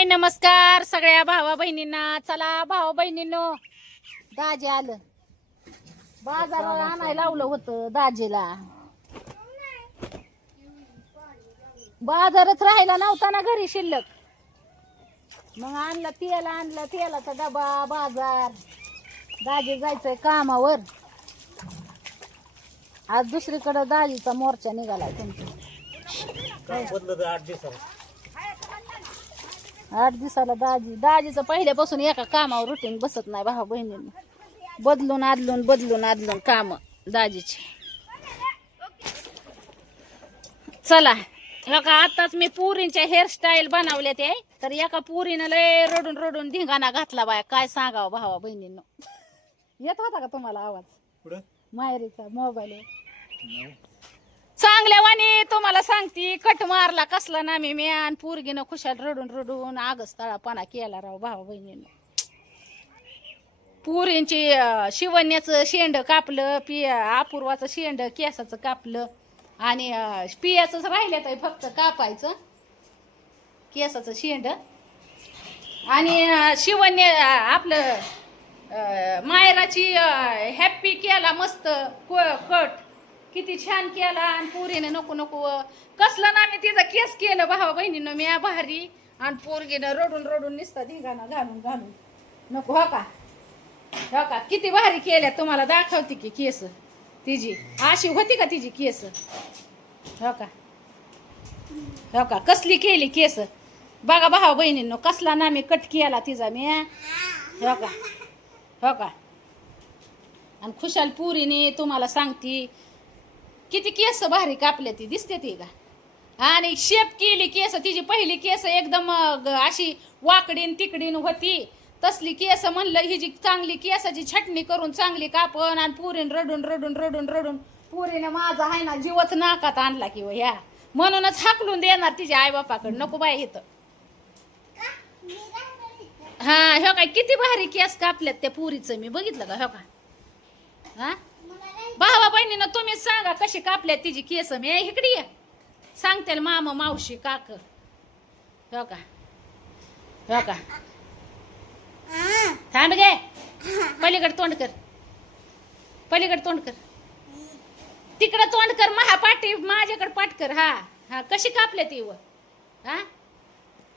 हाय नमस्कार सगळ्या भावा बहिणींना. चला भावा बहिणींनो, दाजी आलं. बाजाराला आणायला लावलं होतं दाजीला. बाजारच राहायला नव्हता ना घरी शिल्लक, मग आणलं तेलाचा डबा बाजार. दाजी जायचंय कामावर. आज दुसरीकडे दाजीचा मोर्चा निघालाय. तुमचं 8 दिवसाला दाजीचं पहिल्यापासून एका कामावर रुटीन बसत नाही भाऊ बहिणींना. बदलून आदलून काम दाजीची. चला एका आताच मी पुरींच्या हेअरस्टाईल बनवल्या ते, तर एका पुरीनं लय रडून धिंगाणा घातला बाया. काय सांगावं भावा बहिणींनो. येत होता का तुम्हाला आवाज माहेरीचा मोबाईल? चांगल्या वाणी तुम्हाला सांगती, कट मारला कसला ना मी आणि पोरगीनं खुशाल रडून आगच तळापणा केला राव भावा बहिणीनं. पुरींची शिवण्याचं शेंड कापलं, अपूर्वाचं शेंड केसाचं कापलं आणि पियाचंच राहिल्यात आहे फक्त कापायचं केसाचं शेंड. आणि शिवण्य आपलं मायराची हॅप्पी केला मस्त कट, किती छान केला. आणि पोरीनं नको कसलं ना मी तिचा केस केलं भावा बहिणीनं मी भारी. आणि पोरगीनं रडून नुसता धिंगाणा घालून नको. हो का किती भारी केल्या. तुम्हाला दाखवते की केस तिची अशी होती का तिची केस? हो का कसली केली केस बघा भावा बहिणींनो. कसला ना मी कट केला तिचा मी. हो का आणि खुशाल पुरीने तुम्हाला सांगती किती केस भारी कापले ती दिसते ती का. आणि शेप केली केस तिची. पहिली केस एकदम अशी वाकडीन तिकडीन होती, तसली केस म्हणलं ही जी चांगली केसाची छटणी करून चांगली कापण. आणि पुरीन रडून पुरीने माझा आहे ना जीवच नाकात आणला किंवा ह्या म्हणूनच हाकलून देणार तिच्या आई बापाकडे. नको बाय इथं. हा हो काय किती भारी केस कापल्यात त्या पुरीचं मी बघितलं का. हो का हा भावा बहिणीनं तुम्हीच सांगा कशी कापल्यात तिची केस. मी इकडे ये सांगते मामा मावशी काक. हो का थांब गे. पलीकडे तोंड कर तिकडे तोंड कर. पाठी माझ्याकडे पाठ कर. हा कशी कापल्या ती व हा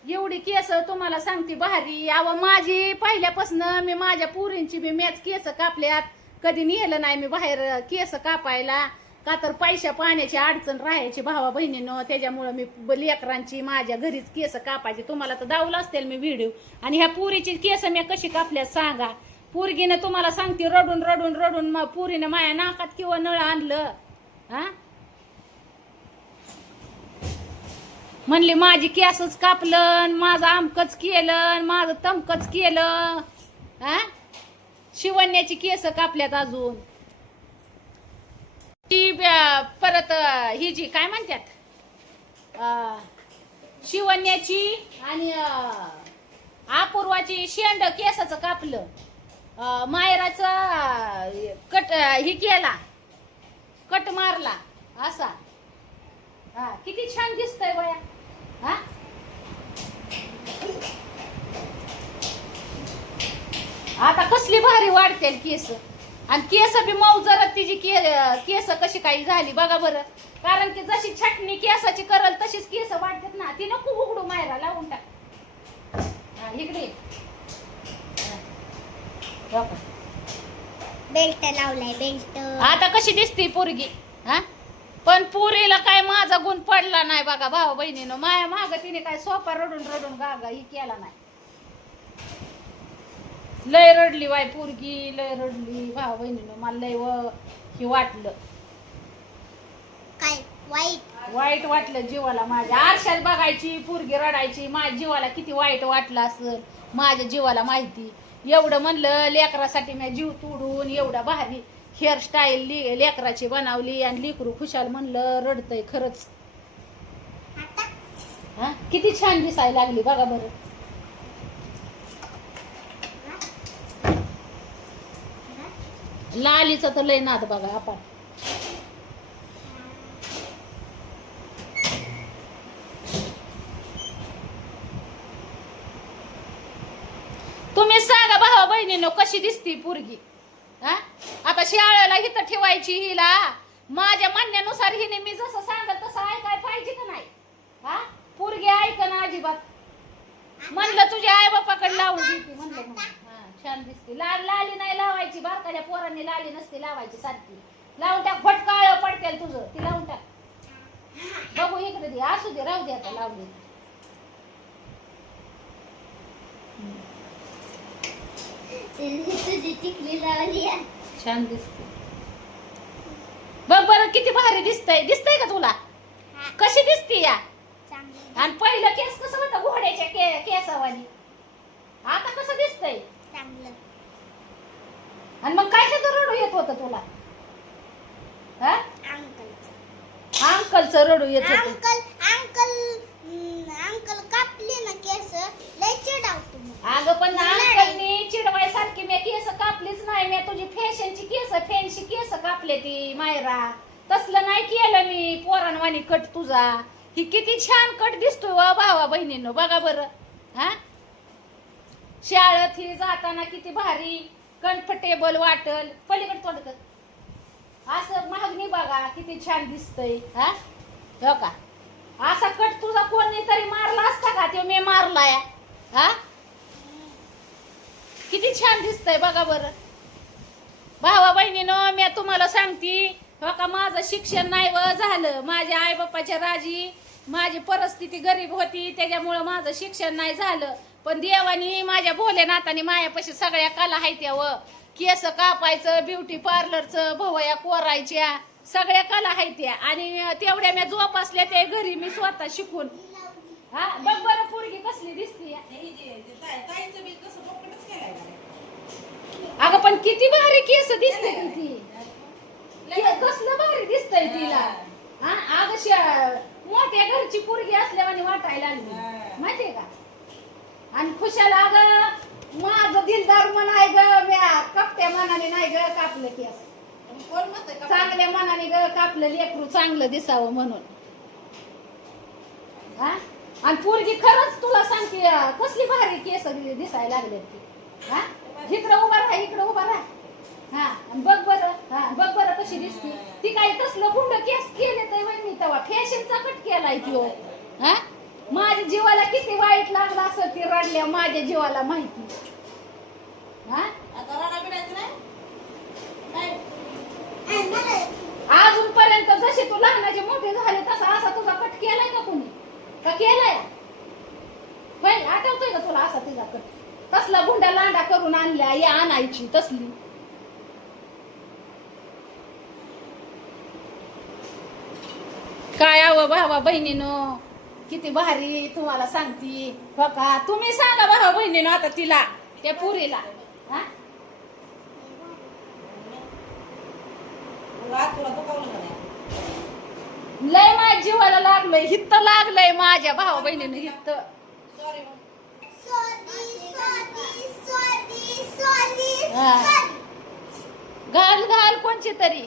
एवढी केस तुम्हाला सांगते भारी. अव माझी पहिल्यापासून मी माझ्या पुरींची बी मॅच केस कापल्यात. कधी नेलं नाही मी बाहेर केस कापायला, का तर पैशा पाण्याची अडचण राहायची भावा बहिणीनं. त्याच्यामुळं मी लेकरांची माझ्या घरीच केस कापायची. तुम्हाला तर दावलं असतील मी व्हिडिओ. आणि ह्या पुरीची केस मी कशी कापल्यात सांगा. पुरगीनं तुम्हाला सांगते रडून मग पुरीनं माया नाकात किंवा नळ आणलं. हा म्हणली माझी केसच कापलं, माझं आमकच केलं, माझं तमकच केलं. हा शिवण्याची केस कापल्यात अजून. ती परत ही जी काय म्हणतात शिवण्याची आणि अपूर्वाची शेंड केसाचं कापलं. मायराचं कट ही केला, कट मारला असा. किती छान दिसतंय बया. हा आता कसली भारी वाढते केस. आणि केस बी मऊ जरा तिची केस कशी काही झाली बघा बरं. कारण की जशी छटणी केसाची करल तशीच केस वाढतात ना. ती नको उघडू मायरा लावून टाक. इकडे बेल्ट लावलाय बेल्ट. आता कशी दिसते पोरगी. हा पण पुरीला काय माझा गुण पडला नाही बघा भाऊ बहिणीनं. माया माग तिने काय सोपा रडून गागा ही केला नाही. लय रडली बाय पोरगी, लय रडली भाऊ बहिणीनं. मला लय हे वाटलं, काय वाईट वाटलं जीवाला माझ्या. आरशात बघायची पोरगी रडायची, माझ्या जीवाला किती वाईट वाटलं असेल माझ्या जीवाला माहिती. एवढं म्हणलं लेकरासाठी मी जीव तोडून एवढा भारी हेअरस्टाईल लेकराची बनवली आणि लेकरू खुशाल म्हणलं रडतय खरंच. हा किती छान दिसायला लागली बघा बरं. लालीचा तर लय नाद बघा आपण. तुम्ही सांगा भावा बहिणीनो कशी दिसती पोरगी. हा आता शाळेला इथं ठेवायची हिला माझ्या म्हणण्यानुसार हिने मी जसं सांगत तसं ऐकाय पाहिजे का नाही. हा पोरगी ऐक ना अजिबात म्हणलं तुझ्या आई बापाकडे लावून देते म्हणलं म्हणून. हा छान दिसते. लाली नाही लावायची बारकाच्या पोरांनी लाली नसते लावायची सारखी. लावून टाक फटकाळ पडतेल तुझं ती लावून टाक. बघू इकडे दे असू दे राहू दे आता लावली. तुझी टिकली लावली आहे. छान दिसते. बघ बरं किती भारी दिसतंय. दिसतंय का तुला कशी दिसते या. चांगलं आणि पहिलं केस कसं होतं घोड्याच्या केसावानी. आता कसं दिसतंय. चांगलं. आणि मग काय रडू येत होतं तुला. हा अंकलचं रडू येत होतं. अंकल कापले ना केस लय चिडावतो मग. अगं पण अंकलनी चिडवायसारखी मी केस कापलीच नाही. मी तुझी फॅशनची फॅन्सी केस कापले ती मायरा. तसलं नाही केलं मी. पोरांवानी कट तुझा ही किती छान कट दिसतोय वा भावा बहिणींनो. बघा बरं. हा शाळेत ही जाताना किती भारी कम्फर्टेबल वाटल. पलीकडे तोडत असं मागणी बघा किती छान दिसतंय. हा हो का असा कट तुझा कोणी तरी मारला असता का. तो मी मारलाय. हा किती छान दिसतंय बघा बरं. भावा बहिणीनो मी तुम्हाला सांगते हो का माझं शिक्षण नाही व झालं. माझ्या आई बापाच्या राजी माझी परिस्थिती गरीब होती त्याच्यामुळं माझं शिक्षण नाही झालं. पण देवानी माझ्या भोलेनाथाने मायापाशी सगळ्या कला आहेत व केस कापायचं ब्युटी पार्लरचं भवया कोरायच्या सगळ्या कला आहेत. आणि तेवढ्या मी जोपासल्या त्या घरी मी स्वतः शिकून. हा बघ बरं पोरगी कसली दिसती. अगं पण किती भारी केस दिसते ती. कसलं भारी दिसतंय तिला. हा अगं मोठ्या घरची पोरगी असल्यावानी वाटायला लागली माहितीये का. आणि खुशाला अगं माझं दिलदार मन आहे ग. म्या कपट्या मनाने नाही ग कापलं केस. चांगल्या मनाने ग कापलं लेकरू चांगलं दिसावं म्हणून. हा आणि पोरगी खरंच तुला सांगते कसली भारी केस दिसायला लागले ती. हा इकडं उभा राहा इकडं उभा राहा. हा बघ बरं. हा बघ बरं कशी दिसती ती. काही तसलं गुंड केस केले तर मी तेव्हा फॅशनचा कट केलाय ती. हा माझ्या जीवाला किती वाईट लागला असं ती रडल्या माझ्या जीवाला माहिती. हा अजूनपर्यंत जसे तू लहानाचे मोठे झाले तसा असा तुझा कट केलाय का कोणी का केलाय. होय आठवतोय का तुला असा तुझा कट. तसला गुंडा लांडा करून आणल्या या आणायची तसली. काय आव भावा बहिणीनो किती भारी तुम्हाला सांगती हो का. तुम्ही सांगा भावा बहिणीनो आता तिला त्या पुरीला. हा लय माझ्या जीवाला लागलंय हित्त लागलंय माझ्या भावा बहिणीनं हित्त. घाल घाल कोणची तरी.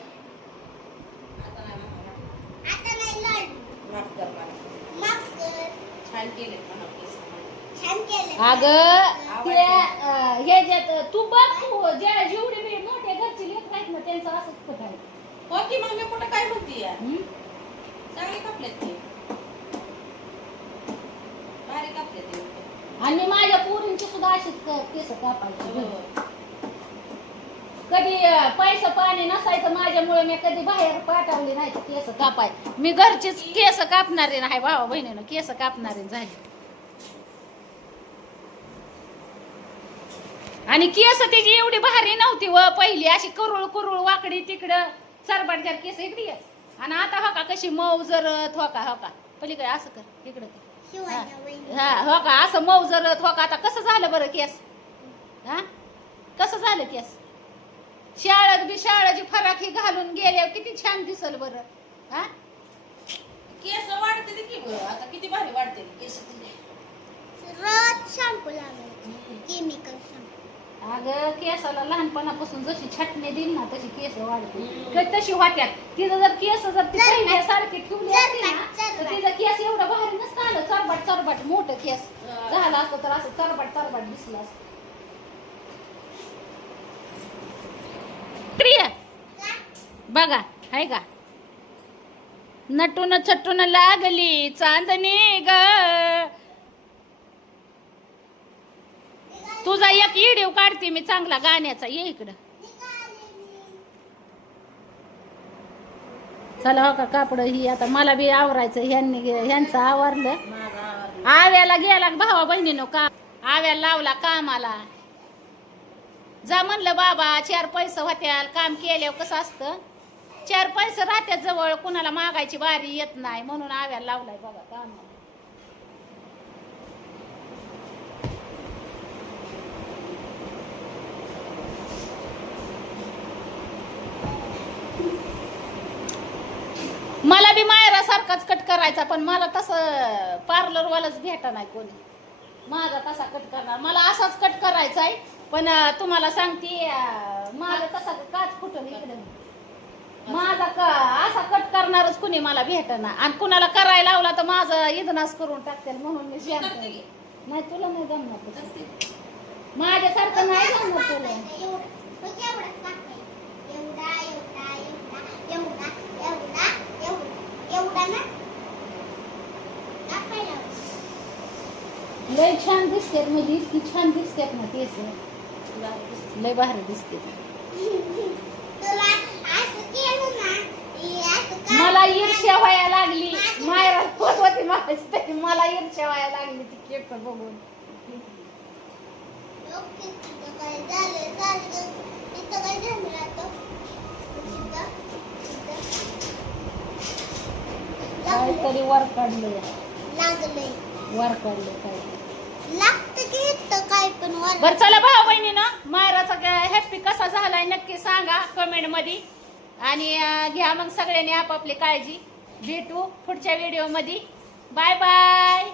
अगं हे तू बघ तू ज्या जेवढी मी मोठ्या घरची लेख आहेत ना त्यांचं असंच कुठं आहे. हो की मग मी कुठं काय म्हणते चांगले कापले ते भारी कापले ते. आणि माझ्या पोरींची सुद्धा अशीच केस कापायची. कधी पैसा पाणी नसायचं माझ्यामुळे मी कधी बाहेर पाठवली नाही केस कापाय. मी घरचीच केस कापणारे नाही भावा बहिणीनं केस कापणारे झाली. आणि केस तिची एवढी भारी नव्हती व पहिली अशी करुळ कुरुळ वाकडी तिकडं सरबाटजार केस इकडे. आणि आता हो का कशी मऊ जरत हो का पलीकडे असं कर इकडं कर. हा हो का असं मऊ जरत हो का. आता कसं झालं बरं केस. हा कसं झालं केस. शाळेची फराकी घालून गेल्यावर किती छान दिसल बरं. हा केस वाढते की आता किती भारी वाढते केस. रोज शॅम्पू लावायची केमिकल शॅम्पू. अगं केसाला लहानपणापासून जशी छटणी देईल ना तशी केस वाढते तशी होत्यात. तिचं जर केस जर ती पहिल्यासारखी ठेवली असती ना तर तिचं केस एवढं भारी नसतं आलं. चरबाट मोठं केस झालं असतं तर असं चरबाट दिसलं असतं. बघा हाय का नटून छटून लागली चांदणी ग तुझा एक व्हिडिओ काढते मी चांगला गाण्याचा ये इकडं चला हो का कापड ही आता मला बी आवरायचं ह्यांचं आवरलं आव्याला गेला भावा बहिणीनो का आव्याला लावला कामाला जा म्हणलं बाबा 4 पैसे होत्याल काम केल्यावर कसं असतं 4 पैसे राहत्या जवळ कुणाला मागायची बारी येत नाही म्हणून आव्याला लावलाय बघा कामाला मला बी मायरा सारखाच कट करायचा पण मला तसं पार्लरवालाच भेटा नाही कोणी माझा तसा कट करणार मला असाच कट करायचा आहे पण तुम्हाला सांगते माझा तसा काच फुटून इकडे माझा असा कट करणारच कुणी मला भेटना आणि कुणाला करायला लावला तर माझं इदनास करून टाकतील म्हणून मी शांत नाही तुला नाही जमणार माझ्यासारखं नाही जमणार तुला लय छान दिसतात म्हणजे इतकी छान दिसतात ना तेच लय भारी दिसते मला ईर्ष्या व्हायला लागली मायरा होती माझी मला ईर्ष्या व्हायला लागली ती केक बघून काहीतरी वर काढलंय वर काढलं काय बर चला भाऊ बहिणीनं मायराचा हॅपी कसा झालाय नक्की सांगा कमेंट मध्ये आणि घ्या मग सगळ्यांनी आपापली काळजी भेटू पुढच्या व्हिडिओ मध्ये बाय बाय